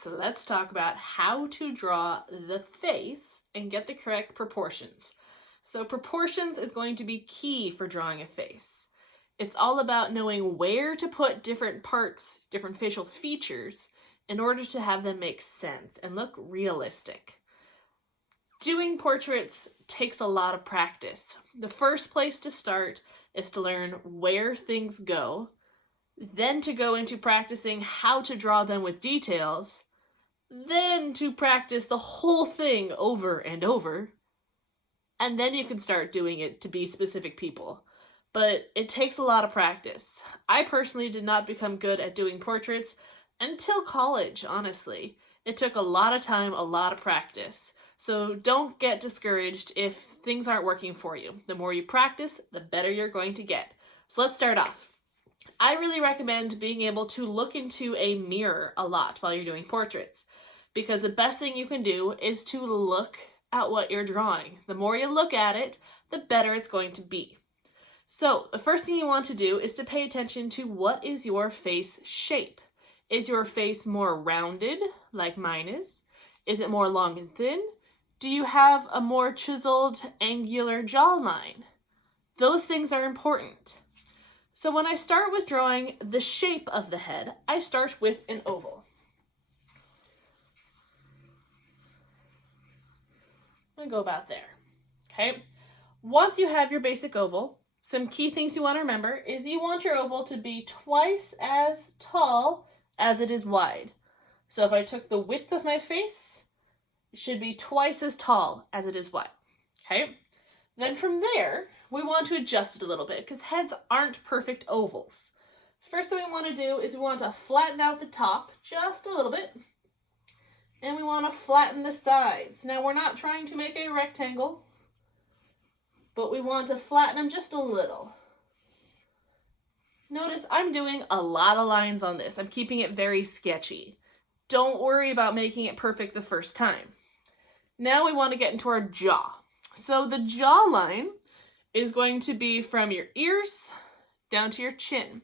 so let's talk about how to draw the face and get the correct proportions. So proportions is going to be key for drawing a face. It's all about knowing where to put different parts, different facial features, in order to have them make sense and look realistic. Doing portraits takes a lot of practice. The first place to start is to learn where things go, then to go into practicing how to draw them with details, then to practice the whole thing over and over, and then you can start doing it to be specific people. But it takes a lot of practice. I personally did not become good at doing portraits until college, honestly. It took a lot of time, a lot of practice. So don't get discouraged if things aren't working for you. The more you practice, the better you're going to get. So let's start off. I really recommend being able to look into a mirror a lot while you're doing portraits, because the best thing you can do is to look at what you're drawing. The more you look at it, the better it's going to be. So the first thing you want to do is to pay attention to what is your face shape. Is your face more rounded, like mine is? Is it more long and thin? Do you have a more chiseled, angular jawline? Those things are important. So when I start with drawing the shape of the head, I start with an oval. I'm gonna go about there, okay? Once you have your basic oval, some key things you want to remember is you want your oval to be twice as tall as it is wide. So if I took the width of my face, it should be twice as tall as it is wide, okay? Then from there, we want to adjust it a little bit because heads aren't perfect ovals. First thing we want to do is we want to flatten out the top just a little bit, and we want to flatten the sides. Now we're not trying to make a rectangle, but we want to flatten them just a little. Notice I'm doing a lot of lines on this. I'm keeping it very sketchy. Don't worry about making it perfect the first time. Now we want to get into our jaw. So the jawline is going to be from your ears down to your chin.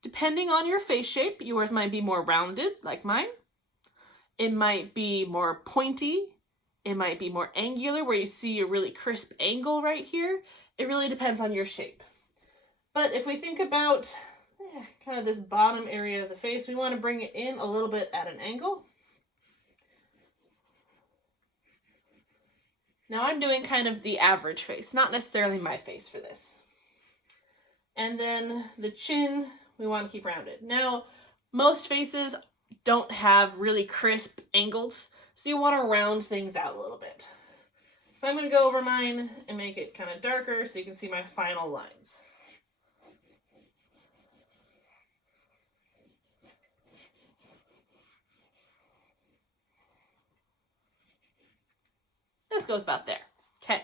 Depending on your face shape, yours might be more rounded, like mine. It might be more pointy. It might be more angular, where you see a really crisp angle right here. It really depends on your shape. But if we think about kind of this bottom area of the face, we want to bring it in a little bit at an angle. Now I'm doing kind of the average face, not necessarily my face for this. And then the chin, we want to keep rounded. Now, most faces don't have really crisp angles, so you want to round things out a little bit. So I'm going to go over mine and make it kind of darker so you can see my final lines. This goes about there. Okay.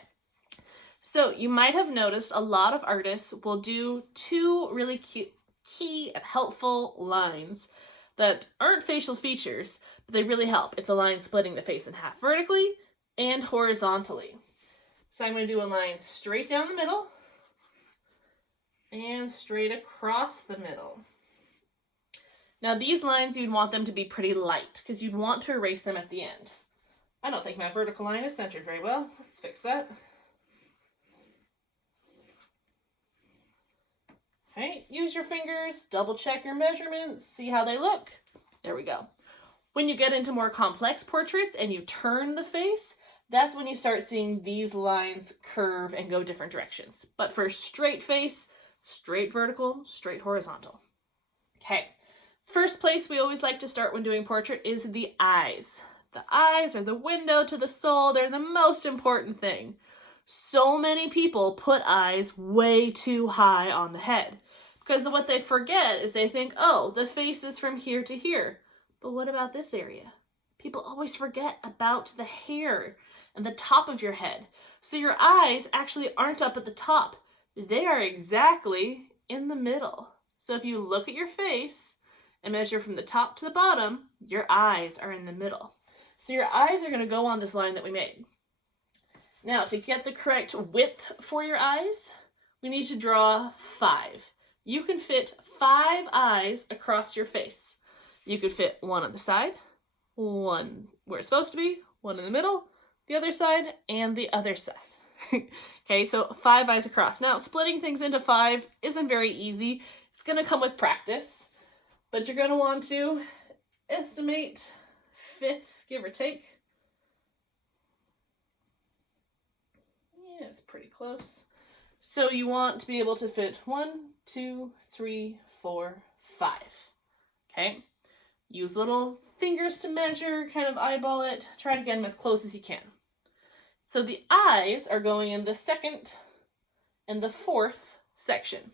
So you might have noticed a lot of artists will do two really key and helpful lines that aren't facial features, but they really help. It's a line splitting the face in half vertically and horizontally. So I'm going to do a line straight down the middle and straight across the middle. Now these lines, you'd want them to be pretty light because you'd want to erase them at the end. I don't think my vertical line is centered very well. Let's fix that. Okay, use your fingers, double check your measurements, see how they look. There we go. When you get into more complex portraits and you turn the face, that's when you start seeing these lines curve and go different directions. But for straight face, straight vertical, straight horizontal. Okay, first place we always like to start when doing portrait is the eyes. The eyes are the window to the soul. They're the most important thing. So many people put eyes way too high on the head because what they forget is they think, oh, the face is from here to here. But what about this area? People always forget about the hair and the top of your head. So your eyes actually aren't up at the top. They are exactly in the middle. So if you look at your face and measure from the top to the bottom, your eyes are in the middle. So your eyes are going to go on this line that we made. Now, to get the correct width for your eyes, we need to draw 5. You can fit 5 eyes across your face. You could fit one on the side, one where it's supposed to be, one in the middle, the other side, and the other side. Okay, so 5 eyes across. Now, splitting things into 5 isn't very easy. It's going to come with practice, but you're going to want to estimate fifths, give or take. Yeah, it's pretty close. So you want to be able to fit 1, 2, 3, 4, 5. Okay? Use little fingers to measure, kind of eyeball it. Try to get them as close as you can. So the eyes are going in the 2nd and the 4th section.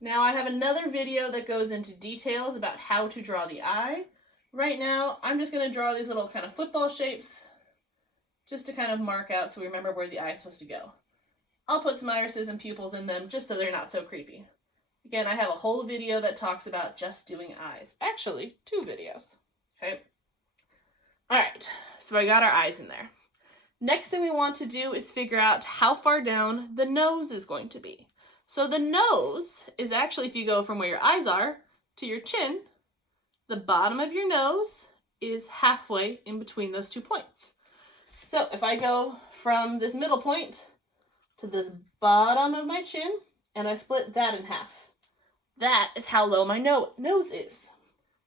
Now I have another video that goes into details about how to draw the eye. Right now, I'm just going to draw these little kind of football shapes just to kind of mark out so we remember where the eye is supposed to go. I'll put some irises and pupils in them just so they're not so creepy. Again, I have a whole video that talks about just doing eyes. Actually, 2 videos. Okay? Alright, so I got our eyes in there. Next thing we want to do is figure out how far down the nose is going to be. So the nose is actually, if you go from where your eyes are to your chin, the bottom of your nose is halfway in between those 2 points. So if I go from this middle point to this bottom of my chin, and I split that in half, that is how low my nose is.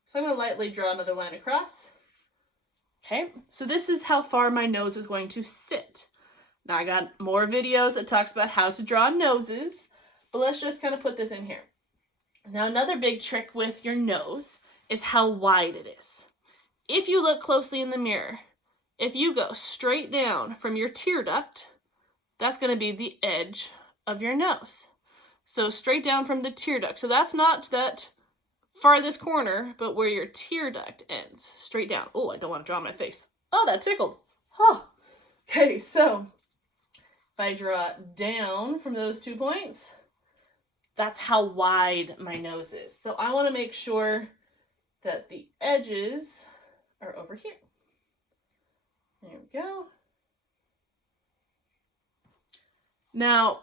So I'm going to lightly draw another line across. Okay, so this is how far my nose is going to sit. Now I got more videos that talks about how to draw noses, but let's just kind of put this in here. Now another big trick with your nose is how wide it is. If you look closely in the mirror, if you go straight down from your tear duct, that's going to be the edge of your nose. So straight down from the tear duct. So that's not that farthest corner, but where your tear duct ends. Straight down. Oh, I don't want to draw my face. Oh, that tickled. Huh. Okay, so if I draw down from those 2 points, that's how wide my nose is. So I want to make sure that the edges are over here. There we go. Now,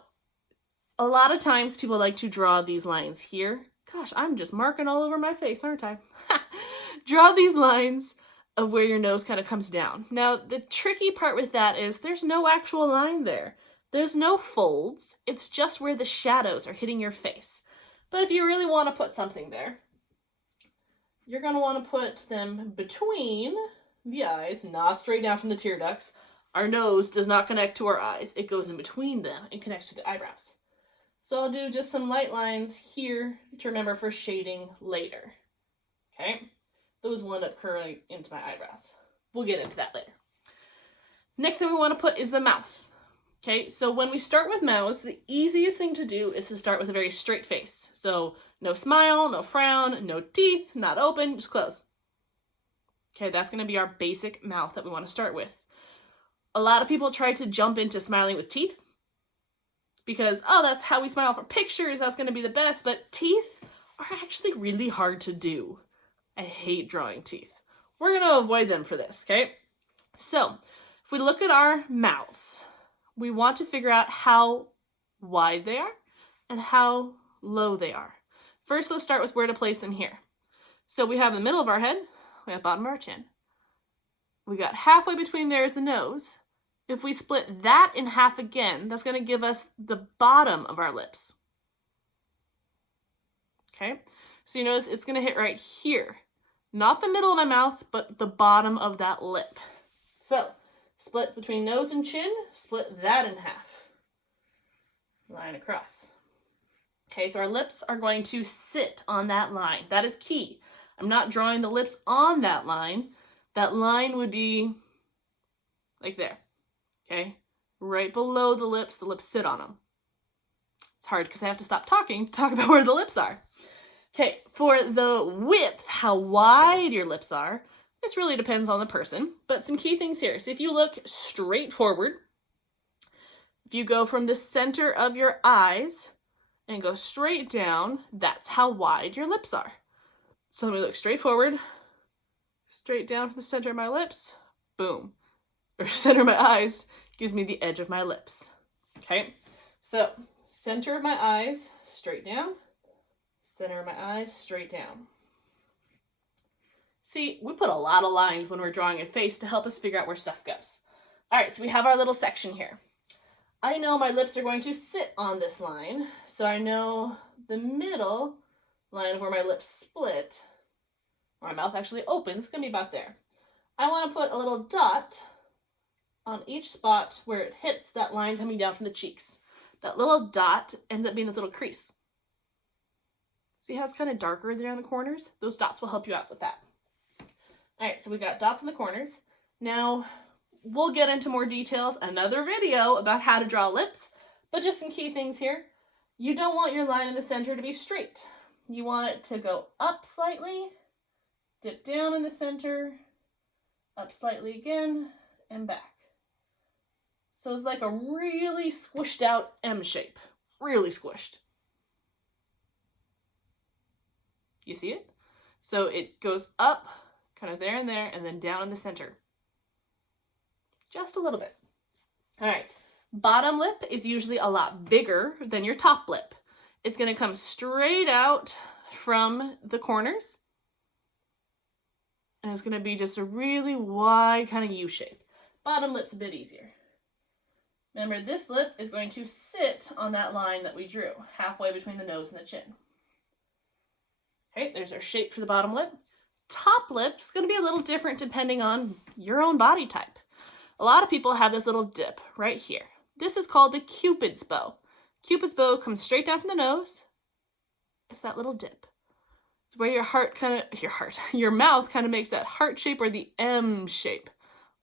a lot of times people like to draw these lines here. Gosh, I'm just marking all over my face, aren't I? Draw these lines of where your nose kind of comes down. Now, the tricky part with that is there's no actual line there. There's no folds. It's just where the shadows are hitting your face. But if you really want to put something there, you're going to want to put them between the eyes, not straight down from the tear ducts. Our nose does not connect to our eyes. It goes in between them and connects to the eyebrows. So I'll do just some light lines here to remember for shading later. Okay? Those will end up curling into my eyebrows. We'll get into that later. Next thing we want to put is the mouth. Okay, so when we start with mouths, the easiest thing to do is to start with a very straight face. So no smile, no frown, no teeth, not open, just closed. Okay, that's going to be our basic mouth that we want to start with. A lot of people try to jump into smiling with teeth because, oh, that's how we smile for pictures, that's going to be the best, but teeth are actually really hard to do. I hate drawing teeth. We're going to avoid them for this, okay? So, if we look at our mouths, we want to figure out how wide they are and how low they are. First, let's start with where to place them here. So we have the middle of our head, we have bottom of our chin. We got halfway between there is the nose. If we split that in half again, that's going to give us the bottom of our lips. Okay, so you notice it's going to hit right here. Not the middle of my mouth, but the bottom of that lip. So, split between nose and chin, split that in half. Line across. Okay, so our lips are going to sit on that line. That is key. I'm not drawing the lips on that line. That line would be like there. Okay, right below the lips sit on them. It's hard because I have to stop talking to talk about where the lips are. Okay, for the width, how wide your lips are, this really depends on the person, but some key things here. So if you look straight forward, if you go from the center of your eyes and go straight down, that's how wide your lips are. So let me look straight forward, straight down from the center of my lips, boom. Or center of my eyes gives me the edge of my lips. Okay, so center of my eyes, straight down. Center of my eyes, straight down. See, we put a lot of lines when we're drawing a face to help us figure out where stuff goes. All right, so we have our little section here. I know my lips are going to sit on this line, so I know the middle line of where my lips split, or my mouth actually opens, is going to be about there. I want to put a little dot on each spot where it hits that line coming down from the cheeks. That little dot ends up being this little crease. See how it's kind of darker there in the corners? Those dots will help you out with that. All right, so we got dots in the corners. Now, we'll get into more details, another video about how to draw lips, but just some key things here. You don't want your line in the center to be straight. You want it to go up slightly, dip down in the center, up slightly again, and back. So it's like a really squished out M shape. Really squished. You see it? So it goes up, kind of there, and then down in the center. Just a little bit. All right. Bottom lip is usually a lot bigger than your top lip. It's going to come straight out from the corners. And it's going to be just a really wide kind of U shape. Bottom lip's a bit easier. Remember, this lip is going to sit on that line that we drew, halfway between the nose and the chin. Okay, there's our shape for the bottom lip. Top lip's going to be a little different depending on your own body type. A lot of people have this little dip right here. This is called the Cupid's bow. Cupid's bow comes straight down from the nose. It's that little dip. It's where your mouth kind of makes that heart shape or the M shape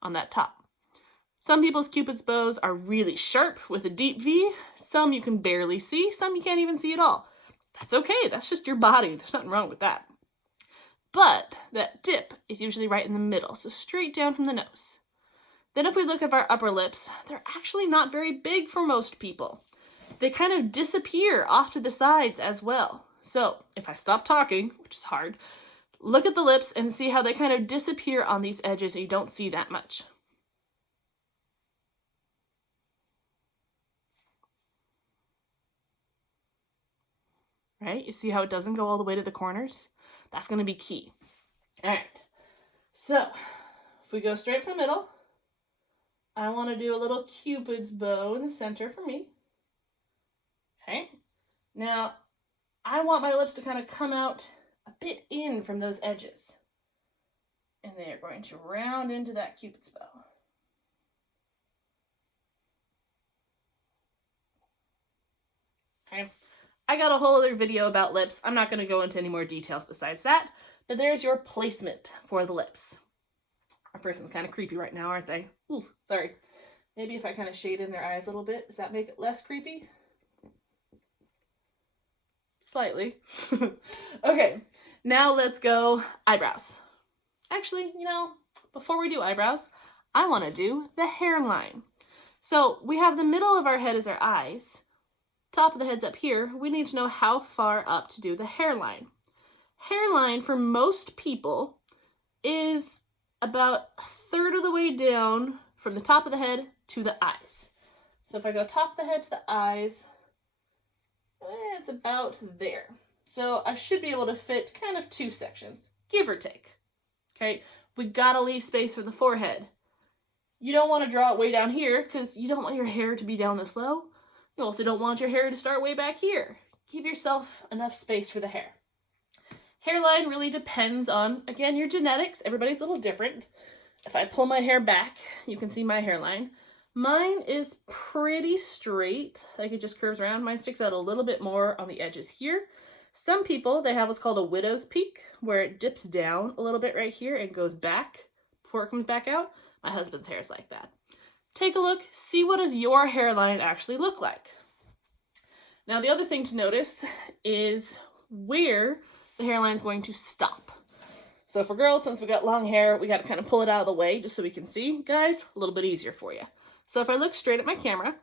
on that top. Some people's Cupid's bows are really sharp with a deep V. Some you can barely see. Some you can't even see at all. That's okay. That's just your body. There's nothing wrong with that. But that dip is usually right in the middle, so straight down from the nose. Then if we look at our upper lips, they're actually not very big for most people. They kind of disappear off to the sides as well. So if I stop talking, which is hard, look at the lips and see how they kind of disappear on these edges and you don't see that much. Right? You see how it doesn't go all the way to the corners? That's going to be key. All right. So if we go straight for the middle, I want to do a little Cupid's bow in the center for me. Okay. Now, I want my lips to kind of come out a bit in from those edges. And they are going to round into that Cupid's bow. Okay. I got a whole other video about lips. I'm not going to go into any more details besides that, but there's your placement for the lips. Our person's kind of creepy right now, aren't they? Ooh, sorry. Maybe if I kind of shade in their eyes a little bit, does that make it less creepy? Slightly. Okay, now let's go eyebrows. Actually, before we do eyebrows, I want to do the hairline. So we have the middle of our head as our eyes. Top of the head's up here. We need to know how far up to do the hairline. Hairline for most people is about a third of the way down from the top of the head to the eyes. So if I go top of the head to the eyes, it's about there. So I should be able to fit kind of 2 sections, give or take. Okay, we gotta leave space for the forehead. You don't want to draw it way down here because you don't want your hair to be down this low. You also don't want your hair to start way back here. Give yourself enough space for the hair. Hairline really depends on, again, your genetics. Everybody's a little different. If I pull my hair back, you can see my hairline. Mine is pretty straight, like it just curves around. Mine sticks out a little bit more on the edges here. Some people, they have what's called a widow's peak, where it dips down a little bit right here and goes back before it comes back out. My husband's hair is like that. Take a look, see what does your hairline actually look like. Now the other thing to notice is where the hairline is going to stop. So for girls, since we got long hair, we got to kind of pull it out of the way just so we can see. Guys, a little bit easier for you. So if I look straight at my camera,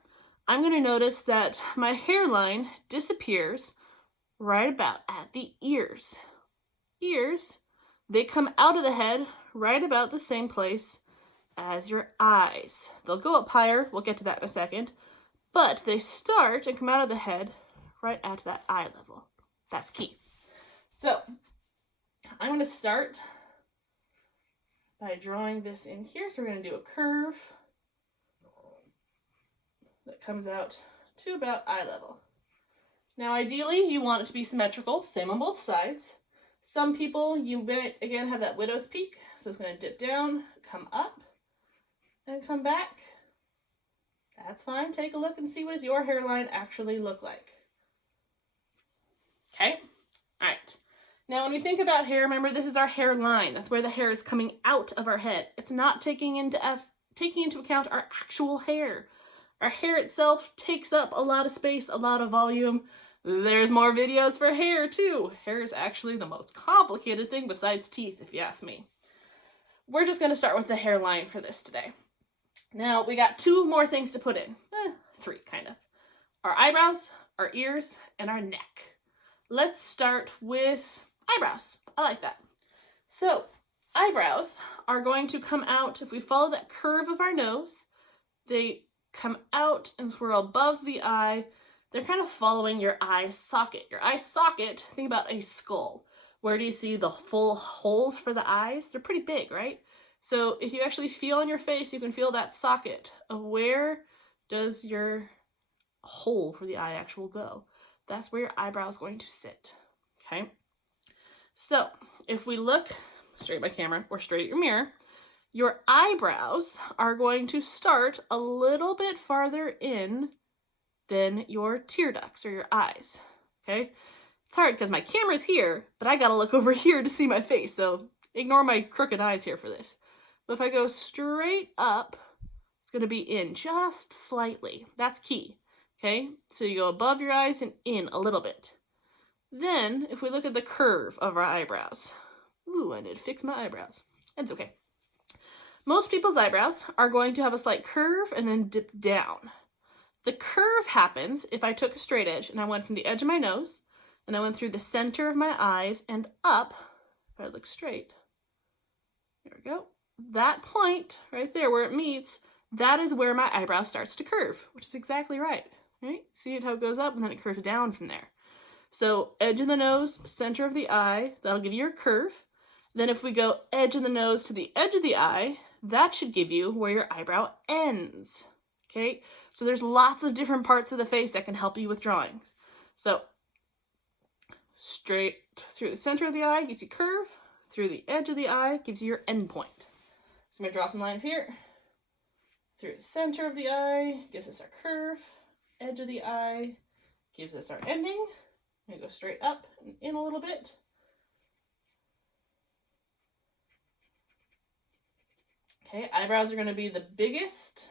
I'm going to notice that my hairline disappears right about at the ears. Ears, they come out of the head right about the same place as your eyes. They'll go up higher, we'll get to that in a second, but they start and come out of the head right at that eye level. That's key. So I'm going to start by drawing this in here. So we're going to do a curve that comes out to about eye level. Now ideally you want it to be symmetrical, same on both sides. Some people, you may again have that widow's peak, so it's going to dip down, come up, and come back. That's fine. Take a look and see what does your hairline actually look like. Okay? All right. Now when we think about hair, remember this is our hairline. That's where the hair is coming out of our head. It's not taking into account our actual hair. Our hair itself takes up a lot of space, a lot of volume. There's more videos for hair too. Hair is actually the most complicated thing besides teeth, if you ask me. We're just going to start with the hairline for this today. Now, we got 2 more things to put in. 3, kind of. Our eyebrows, our ears, and our neck. Let's start with eyebrows. I like that. So, eyebrows are going to come out, if we follow that curve of our nose, they come out and swirl above the eye. They're kind of following your eye socket. Your eye socket, think about a skull. Where do you see the full holes for the eyes? They're pretty big, right? So if you actually feel on your face, you can feel that socket of where does your hole for the eye actually go. That's where your eyebrow is going to sit, okay? So if we look straight at my camera or straight at your mirror, your eyebrows are going to start a little bit farther in than your tear ducts or your eyes, okay? It's hard because my camera's here, but I gotta look over here to see my face, so ignore my crooked eyes here for this. But if I go straight up, it's gonna be in just slightly. That's key, okay? So you go above your eyes and in a little bit. Then, if we look at the curve of our eyebrows, ooh, I need to fix my eyebrows. It's okay. Most people's eyebrows are going to have a slight curve and then dip down. The curve happens if I took a straight edge and I went from the edge of my nose and I went through the center of my eyes and up. If I look straight, there we go. That point right there where it meets, that is where my eyebrow starts to curve, which is exactly right. See how it goes up and then it curves down from there. So edge of the nose, center of the eye, that'll give you your curve. Then if we go edge of the nose to the edge of the eye, that should give you where your eyebrow ends. Okay, so there's lots of different parts of the face that can help you with drawings. So straight through the center of the eye gives you curve, through the edge of the eye gives you your end point. So I'm going to draw some lines here. Through the center of the eye gives us our curve, edge of the eye gives us our ending. I'm going to go straight up and in a little bit. Okay, eyebrows are going to be the biggest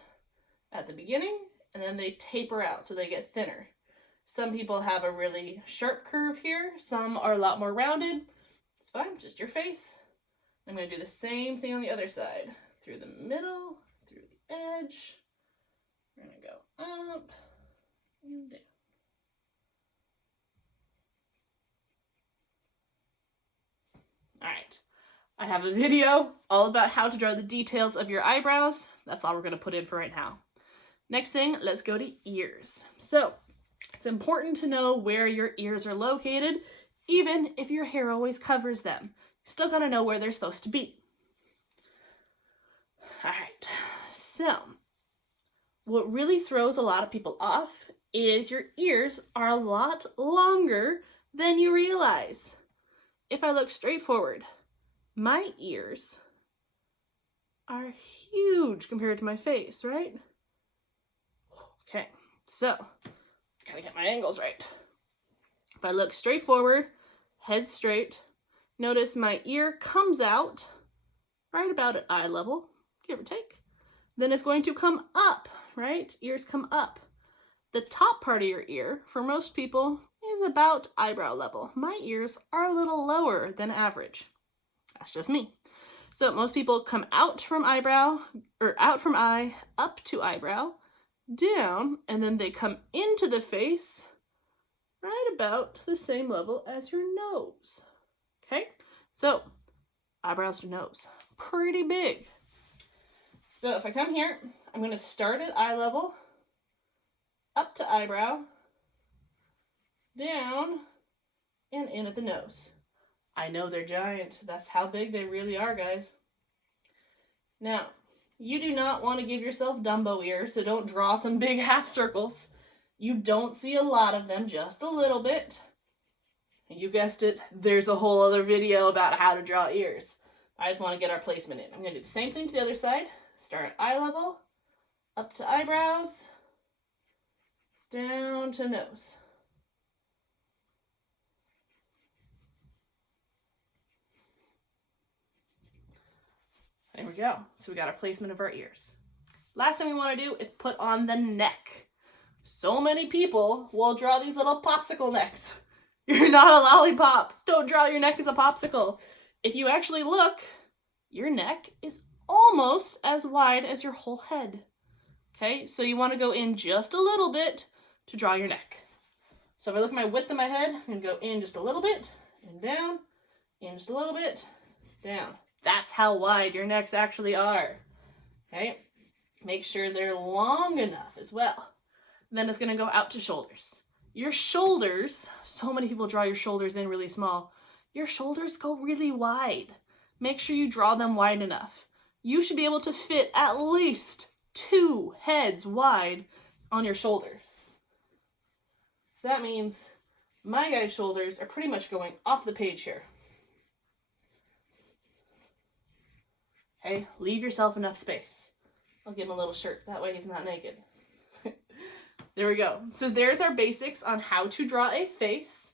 at the beginning, and then they taper out, so they get thinner. Some people have a really sharp curve here. Some are a lot more rounded. It's fine, just your face. I'm going to do the same thing on the other side. Through the middle, through the edge. We're going to go up and down. All right. I have a video all about how to draw the details of your eyebrows. That's all we're going to put in for right now. Next thing, let's go to ears. So it's important to know where your ears are located, even if your hair always covers them. You still got to know where they're supposed to be. All right, so what really throws a lot of people off is your ears are a lot longer than you realize. If I look straight forward, my ears are huge compared to my face, right? Okay, so gotta get my angles right. If I look straight forward, head straight, notice my ear comes out right about at eye level, give or take. Then it's going to come up, right? Ears come up. The top part of your ear, for most people, is about eyebrow level. My ears are a little lower than average. That's just me. So most people come out from eyebrow, or out from eye, up to eyebrow, down, and then they come into the face right about the same level as your nose. Okay? So, eyebrows to nose. Pretty big. So if I come here, I'm going to start at eye level, up to eyebrow, down, and in at the nose. I know they're giant. That's how big they really are, guys. Now, you do not want to give yourself Dumbo ears, so don't draw some big half circles. You don't see a lot of them, just a little bit. And you guessed it, there's a whole other video about how to draw ears. I just want to get our placement in. I'm going to do the same thing to the other side. Start at eye level, up to eyebrows, down to nose. There we go. So we got our placement of our ears. Last thing we want to do is put on the neck. So many people will draw these little popsicle necks. You're not a lollipop. Don't draw your neck as a popsicle. If you actually look, your neck is almost as wide as your whole head. Okay, so you want to go in just a little bit to draw your neck. So if I look at my width of my head, I'm going to go in just a little bit, and down, in just a little bit, down. That's how wide your necks actually are. Okay, make sure they're long enough as well. Then it's going to go out to shoulders. Your shoulders, so many people draw your shoulders in really small. Your shoulders go really wide. Make sure you draw them wide enough. You should be able to fit at least 2 heads wide on your shoulder. So that means my guy's shoulders are pretty much going off the page here. Okay, leave yourself enough space. I'll give him a little shirt, that way he's not naked. There we go. So there's our basics on how to draw a face.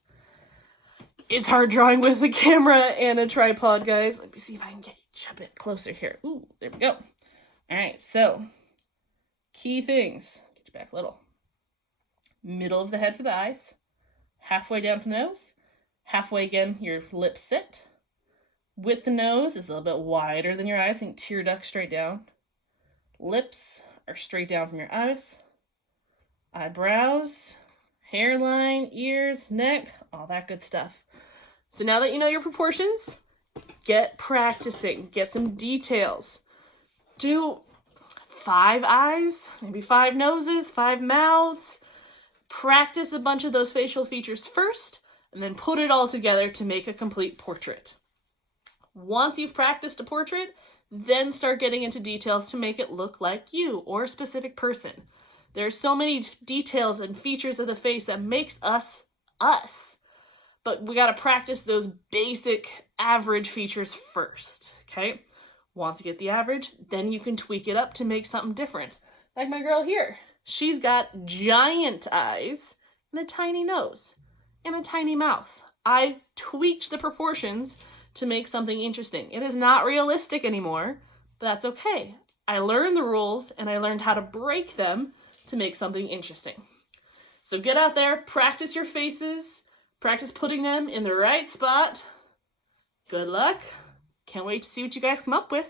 It's hard drawing with a camera and a tripod, guys. Let me see if I can get a bit closer here. Ooh, there we go. All right, so key things. Get you back a little. Middle of the head for the eyes. Halfway down from the nose. Halfway again, your lips sit. With the nose is a little bit wider than your eyes. Think tear duct straight down. Lips are straight down from your eyes. Eyebrows, hairline, ears, neck, all that good stuff. So now that you know your proportions, get practicing. Get some details. Do 5 eyes, maybe 5 noses, 5 mouths. Practice a bunch of those facial features first, and then put it all together to make a complete portrait. Once you've practiced a portrait, then start getting into details to make it look like you or a specific person. There's so many details and features of the face that makes us us. But we got to practice those basic average features first, okay? Once you get the average, then you can tweak it up to make something different. Like my girl here. She's got giant eyes and a tiny nose and a tiny mouth. I tweaked the proportions to make something interesting. It is not realistic anymore, but that's okay. I learned the rules and I learned how to break them to make something interesting. So get out there, practice your faces, practice putting them in the right spot. Good luck. Can't wait to see what you guys come up with.